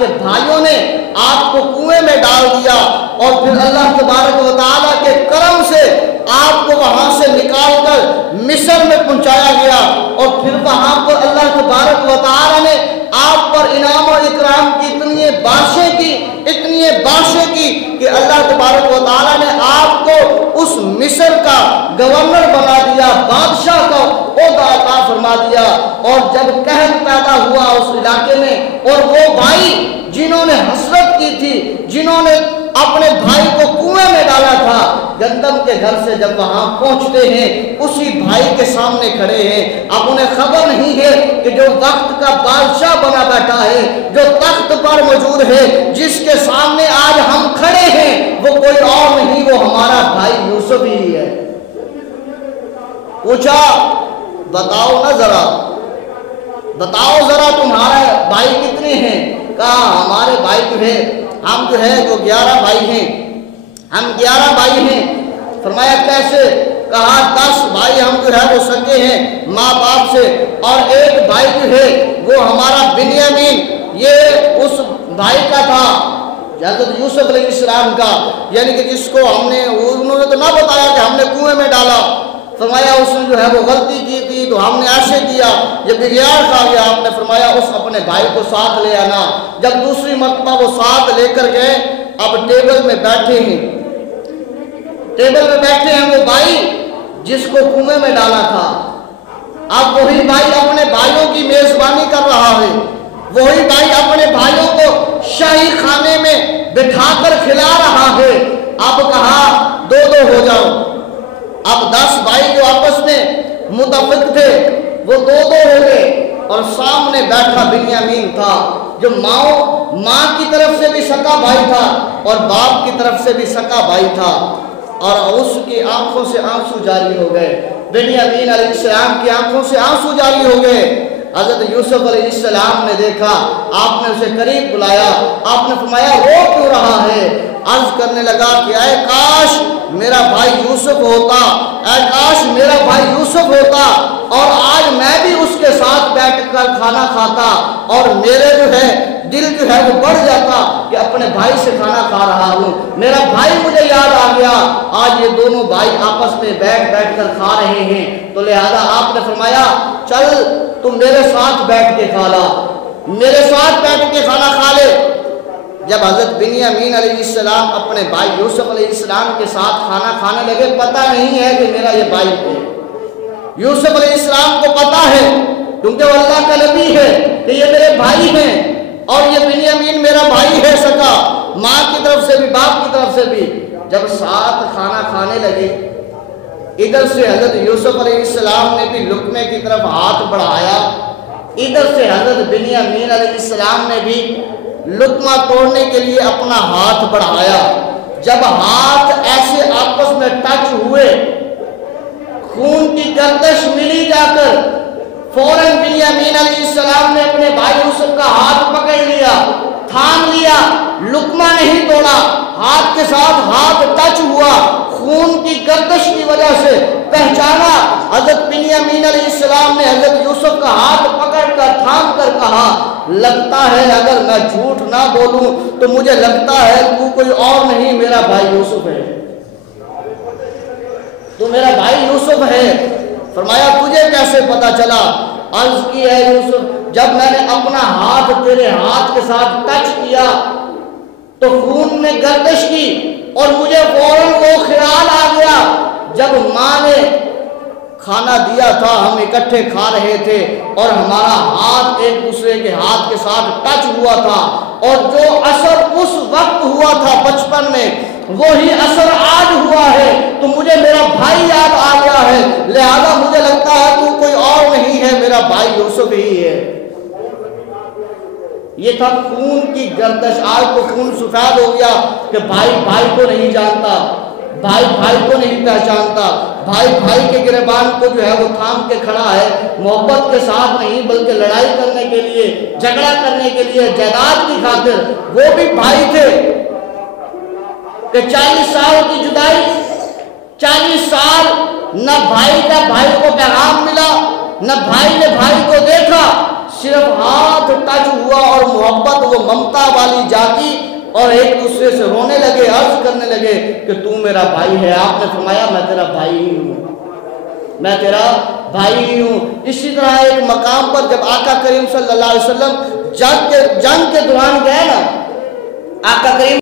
आपके भाइयों ने आपको कुएं में डाल दिया और फिर अल्लाह तबारक व तआला के करम से आपको वहां से निकालकर मिस्र में पहुंचाया गया और फिर वहां पर अल्लाह तबारक व तआला ने आप पर इनाम और इकराम की इतनी बाशें की कि अल्लाह तबारक व तआला ने आपको उस मिस्र का गवर्नर बना दिया, बादशाह का ओहदा अता फरमा दिया। और जब कहर पैदा हुआ उस इलाके में और वो भाई जिन्होंने हसरत की थी, जिन्होंने अपने भाई को कुएं में डाला था, गंदम के घर से जब वहां पहुंचते हैं उसी भाई के सामने खड़े हैं। अब उन्हें खबर नहीं है कि जो वक्त का बादशाह बना बैठा है, जो तख्त पर मौजूद है, जिसके सामने आज हम खड़े हैं, वो कोई और नहीं, वो हमारा भाई यूसुफ ही है। पूछा, बताओ ना जरा, बताओ जरा तुम्हारे भाई कितने हैं? कहा हमारे भाई जो है, हम जो है वो 11 भाई हैं, हम 11 भाई हैं। फरमाया कैसे? कहा 10 भाई हम जो है वो सगे हैं माँ बाप से, और एक भाई जो है वो हमारा बिन्यामीन, ये उस भाई का था हज़रत यूसुफ अलैहिस्सलाम का, यानी कि जिसको हमने, उन्होंने तो ना बताया कि हमने कुएं में डाला। फरमाया उसने जो है वो गलती की थी तो हमने ऐसे किया। जब बिगाड़ खा गया आपने फरमाया उस अपने भाई को साथ ले आना। जब दूसरी मरतबा वो साथ लेकर गए, अब टेबल में बैठे हैं, टेबल में बैठे हैं वो भाई जिसको कुएं में डाला था। अब वही भाई अपने भाइयों की मेजबानी कर रहा है, वही भाई अपने भाइयों को शाही खाने में बिठाकर खिला रहा है। अब कहा 2-2 हो जाओ। अब 10 भाई जो आपस में मुतफिक थे वो 2-2 हो गए और सामने बैठा बिन्यामीन था जो माँ की तरफ से भी सका भाई था और बाप की तरफ से भी सका भाई था, और उसकी आंखों से आंसू जारी हो गए। बिन्यामीन अलैहिस्सलाम की आंखों से आंसू जारी हो गए। हज़रत यूसुफ अलैहिस्सलाम ने देखा, आपने उसे करीब बुलाया, आपने फरमाया रो क्यों रहा है? अर्ज करने लगा कि ऐ काश मेरा भाई यूसुफ होता, ऐ काश मेरा भाई यूसुफ होता और आज मैं भी उसके साथ बैठकर खाना खाता और मेरे जो है दिल जो है वो बढ़ जाता कि अपने भाई से खाना खा रहा हूँ, मेरा भाई मुझे याद आ गया। आज ये दोनों भाई आपस में बैठ कर खा रहे हैं, तो लिहाजा आपने फरमाया चल तुम मेरे साथ बैठ के खा ला, मेरे साथ बैठ के खाना खा ले। जब हज़रत बिन्यामीन अलैहिस्सलाम अपने भाई यूसुफ अलैहिस्सलाम के साथ खाना खाने लगे, पता नहीं है कि मेरा ये भाई है। यूसुफ अलैहिस्सलाम को पता है क्योंकि वो अल्लाह का नबी है कि ये मेरे भाई हैं और ये बिन्यामीन मेरा भाई है सका, माँ की तरफ से भी बाप की तरफ से भी। जब साथ खाना खाने लगे, इधर से हज़रत यूसुफ अलैहिस्सलाम ने भी लुक़मे की तरफ हाथ बढ़ाया, इधर से हज़रत बिन्यामीन अलैहिस्सलाम ने भी लुक़मा तोड़ने के लिए अपना हाथ बढ़ाया। जब हाथ ऐसे आपस में टच हुए, खून की गर्दिश मिली जाकर फौरन बिन्यामीन अलैहिस्सलाम ने अपने भाई यूसुफ का हाथ पकड़ लिया, थाम लिया, लुक़मा नहीं तोड़ा, हाथ के साथ हाथ टच हुआ, खून की गर्दिश की वजह से पहचाना। हज़रत बिन्यामीन अलैहिस्सलाम ने हज़रत यूसुफ का हाथ पकड़कर थाम कर कहा, लगता है अगर मैं झूठ ना बोलूं तो मुझे लगता है तू कोई और नहीं मेरा भाई यूसुफ है, तू मेरा भाई यूसुफ है। फरमाया तुझे कैसे पता चला? अर्ज की है यूसुफ, जब मैंने अपना हाथ तेरे हाथ के साथ टच किया तो खून ने गर्दिश की और मुझे फौरन वो ख्याल आ गया जब माँ ने खाना दिया था, हम इकट्ठे खा रहे थे और हमारा हाथ एक दूसरे के हाथ के साथ टच हुआ था, और जो असर उस वक्त हुआ था बचपन में वही असर आज हुआ है, तो मुझे मेरा भाई याद आ गया है, लिहाजा मुझे लगता है तू कोई और नहीं है, मेरा भाई यूसुफ ही है। ये था खून की गर्दिश। आज तो खून सफेद हो गया कि भाई भाई को नहीं जानता, भाई भाई को नहीं पहचानता, भाई भाई के गिरबान को जो है वो थाम के खड़ा है, मोहब्बत के साथ नहीं बल्कि लड़ाई करने के लिए, झगड़ा करने के लिए, जायदाद की खातिर। वो भी भाई थे कि 40 साल की जुदाई, 40 साल न भाई का भाई को पैगाम मिला, न भाई ने भाई को देखा, सिर्फ हाथ टच हुआ और मोहब्बत वो ममता वाली जाति और एक दूसरे से रोने लगे, अर्ज करने लगे कि तू मेरा भाई है। आपने फरमाया मैं तेरा भाई ही हूँ, मैं तेरा भाई ही हूँ। इसी तरह एक मकाम पर जब आका करीम सल्लल्लाहु अलैहि वसल्लम जंग के दौरान गए ना, आका करीम